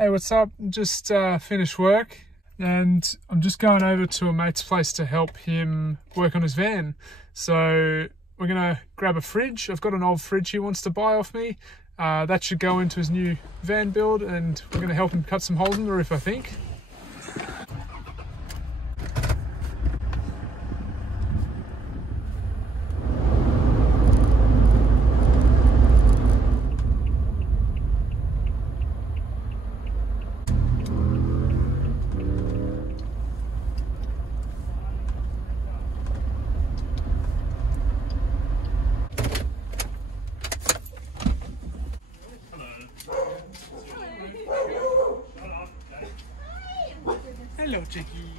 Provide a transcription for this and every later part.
Hey, what's up? Just finished work and I'm just going over to a mate's place to help him work on his van. So we're gonna grab a fridge. I've got an old fridge he wants to buy off me. That should go into his new van build, and we're gonna help him cut some holes in the roof, I think. Hello, Jackie.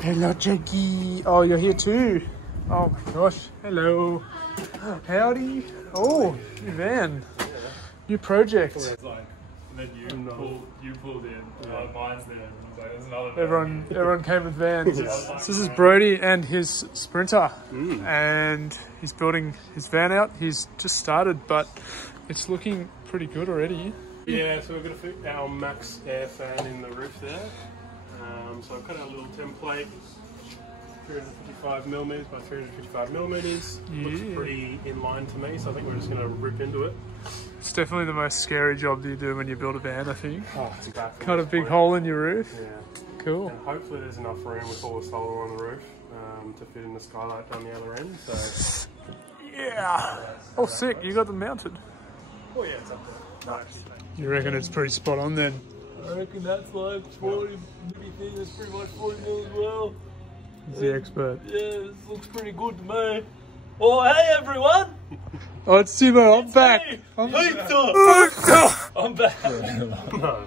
Hello, Jackie. Oh, you're here too. Oh my gosh. Hello. Howdy. Oh, new van. New project. And then you pulled in. Mine's there. Like, there's another Everyone came with vans. So this is Brody and his Sprinter, and he's building his van out. He's just started, but it's looking pretty good already. Yeah, so we're going to fit our MaxxFan in the roof there. So I've cut out a little template, 355mm by 355mm. Yeah. Looks pretty in line to me, so I think we're just going to rip into it. It's definitely the most scary job that you do when you build a van, I think. Oh, that's exactly. Cut a big hole in your roof. Yeah. Cool. And hopefully there's enough room with all the solar on the roof to fit in the skylight down the other end. So Yeah. Oh, sick. You got them mounted. oh yeah, it's up there. Nice. You reckon it's pretty spot on then? I reckon that's like 40, everything is pretty much 40 mil as well. He's the expert. Yeah, this looks pretty good to me. Oh, hey everyone! Oh, it's Timo. I'm back. I'm back. No.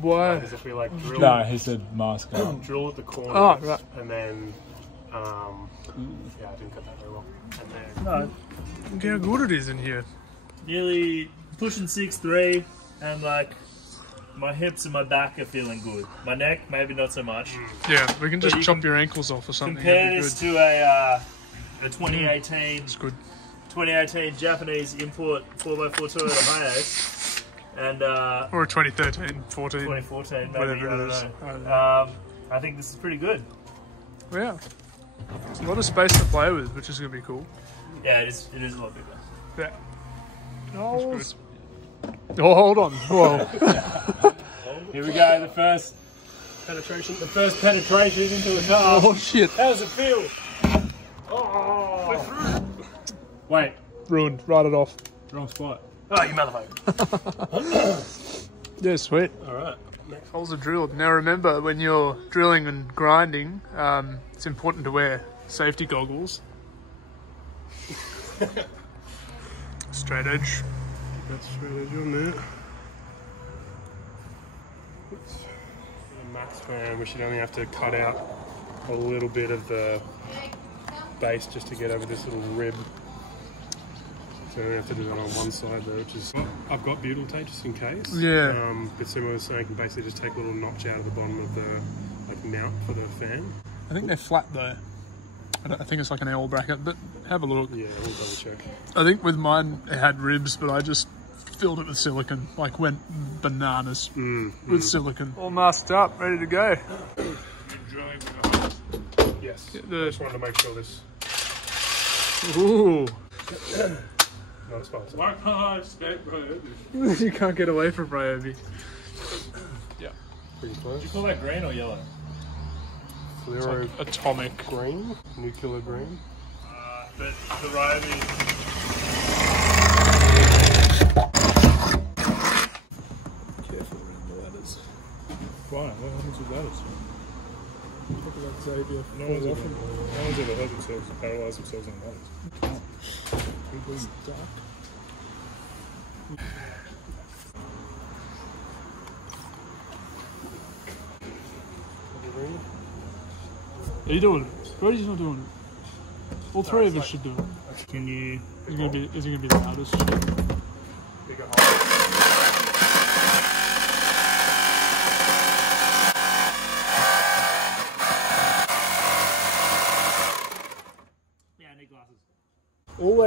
Why? Because if we like drill, No, he said mask on. drill at the corners, Oh, right. and then yeah, I didn't cut that very well. And then No, Look how good it is in here. nearly pushing 6'3", and like my hips and my back are feeling good. My neck, maybe not so much. Yeah, we can just you chop your ankles off or something. Compare That'd be this good. to a 2018. It's good. 2018 Japanese import 4x4 Toyota Hiace, and Or a 2013, 14. 2014 maybe, Whatever I it don't is. know. I think this is pretty good. Yeah. There's a lot of space to play with, which is going to be cool. Yeah, it is a lot bigger. Yeah. Oh, hold on. Whoa. Here we go, the first penetration. into the car. Oh, shit. How does it feel? Oh, Wait, Ruined. Write it off. wrong spot. Oh, you motherfucker. Yeah, sweet. all right. Holes are drilled. Now remember, when you're drilling and grinding, it's important to wear safety goggles. Straight edge. That's straight edge on there. Oops. The MaxxFan, we should only have to cut out a little bit of the base just to get over this little rib. So I only have to do that on one side there, which is... Well, I've got butyl tape just in case. Yeah. But Simo was saying you can basically just take a little notch out of the bottom of the mount for the fan. I think they're flat though. I think it's like an L bracket, but have a look. Yeah, we'll double check. I think with mine it had ribs, but I just filled it with silicone. Like went bananas with silicone. All masked up, ready to go. Drilling for the holes. Yes. Yeah, I just wanted to make sure this... Ooh. Not a sponsor. Why can't I escape Ryobi? You can't get away from Ryobi. Yeah. Pretty close. Did you call that green or yellow? Fluoro Atomic. green, nuclear green. But the Ryobi. Careful around the ladders. Why? What happens with ladders? Look at that Xavier. No one's ever hurt themselves, paralyzed themselves on ladders. It was dark. Are you doing it? Brody's not doing it. All three of us should do it. Can you? Is it gonna be the loudest? Bigger hole.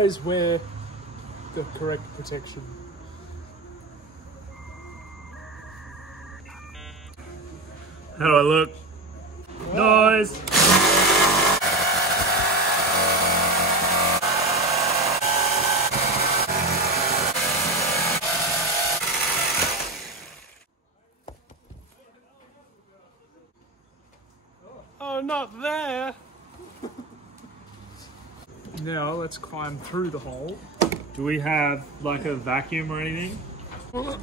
always wear the correct protection. How do I look? Noise! Oh, not there! Now let's climb through the hole. Do we have like a vacuum or anything? Oh.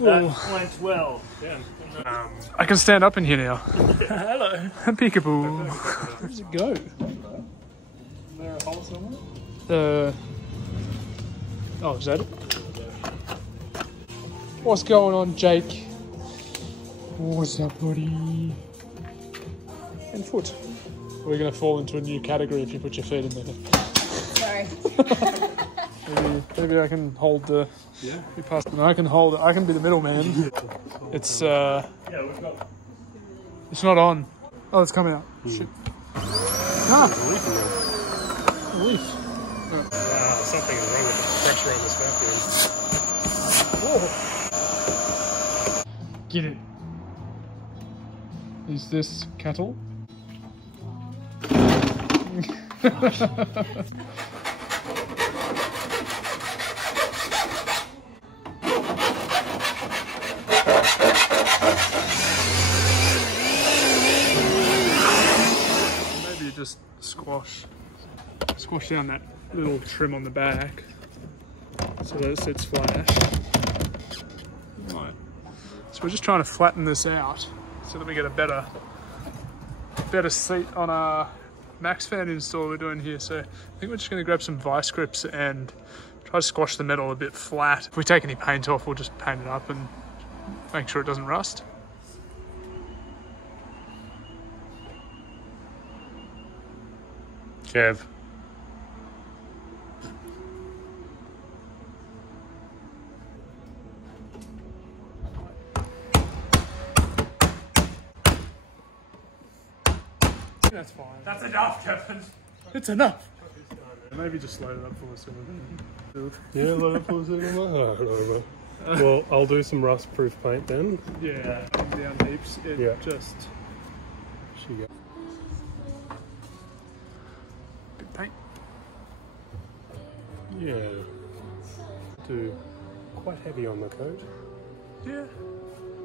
That went well. Yeah. I can stand up in here now. Hello. Peekaboo. Where does it go? Is there a hole somewhere? Oh, is that it? What's going on, Jake? What's up, buddy? And foot. We're gonna fall into a new category if you put your feet in there. Sorry. Maybe I can hold the. Yeah. You pass. No, I can hold it. I can be the middleman. It's Yeah, we've got. It's not on. Oh, it's coming out. Shit. Ah, relief. Something is wrong with the pressure on this vacuum. Whoa. Get it. Is this cattle? Maybe you just squash down that little trim on the back so that it sits flat. Right. So we're just trying to flatten this out so that we get a better seat on our MaxxFan install we're doing here. So I think we're just going to grab some vice grips and try to squash the metal a bit flat. If we take any paint off, we'll just paint it up and make sure it doesn't rust. Kev. That's fine. That's enough, Kevin. It's enough. Maybe just load it up for a second. Yeah, load up for a second. Well, I'll do some rust-proof paint then. Yeah, down heaps. It Yeah. just She go. big paint. Yeah. Do quite heavy on the coat. Yeah.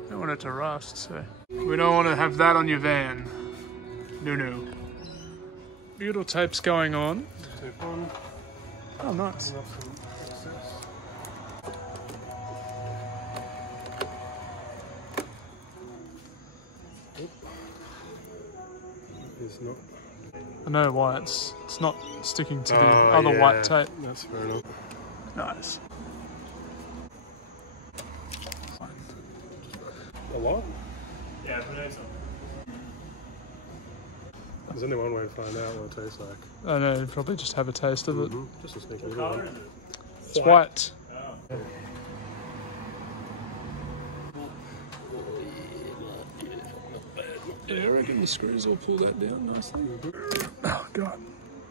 Don't want it to rust, so we don't want to have that on your van. No. Butyl tape's going on. Tape on. Oh, nice. Clean up some excess. It's not. I know why it's not sticking to the Oh, other yeah. white tape. That's fair enough. Nice. A lot? Yeah, who knows? There's only one way to find out what it tastes like. I know, probably just have a taste of it. Just a sneaky What little colour one. is it? It's white. Oh. Yeah, I reckon the screws will pull that down nicely. Oh god,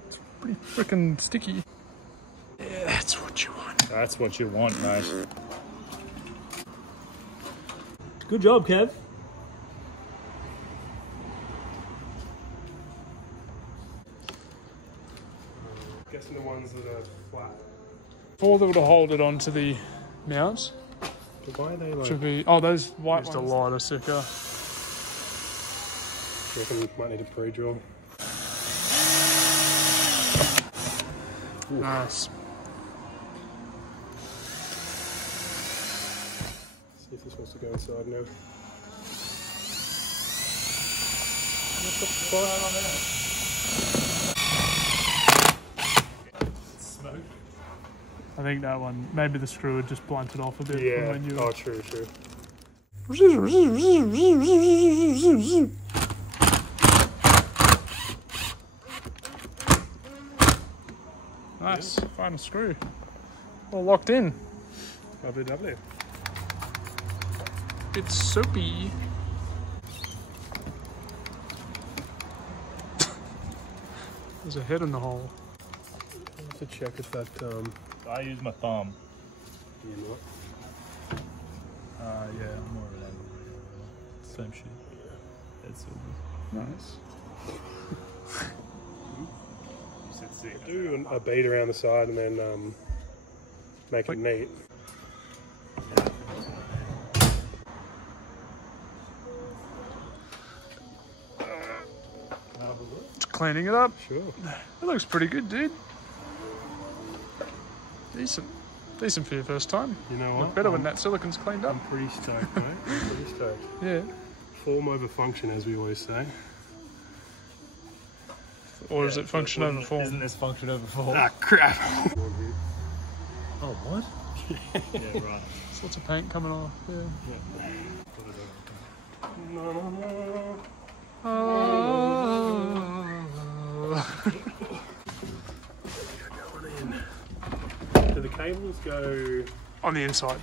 it's pretty freaking sticky. Yeah, that's what you want. That's what you want, mate. Good job, Kev. Guessing the ones that are flat. Four that would hold it onto the mount. Why are they like? Should be. Oh, those white ones. Just a lot of sicker. Reckon we might need a pre-drill. Nice. See if this wants to go inside now. Smoke. I think that one, maybe the screw had just blunted off a bit. From Yeah. when you... Oh, true. Nice. Final screw. All locked in. Lovely. It's soapy. There's a head in the hole. to check if that. I use my thumb. You know what? Yeah, I'm more reliable. Same shit. That's all good. Nice. You said six. Do a bead around the side and then make it neat. Cleaning it up. Sure. It looks pretty good, dude. Decent. Decent for your first time. You know Look what? better when that silicon's cleaned up. I'm pretty stoked, mate. I'm pretty stoked. Yeah. Form over function, as we always say. Or is it function over form? Isn't this function over form? Ah, crap. Oh, what? Yeah, right. There's lots of paint coming off. Yeah. No. Do the cables go On the inside.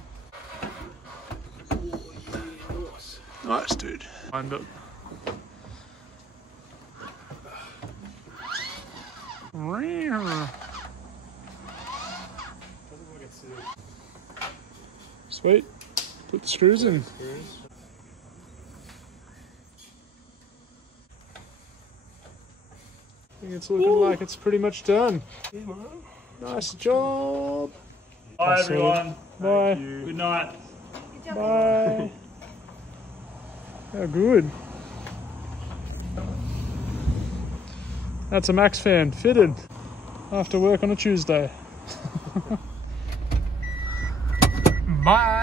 Nice, dude. Wind up. Sweet. Put the screws in. I think it's looking like it's pretty much done. Nice job. Bye, everyone. Bye. Good night. Bye. Oh, good. That's a MaxxFan fitted after work on a Tuesday. Bye.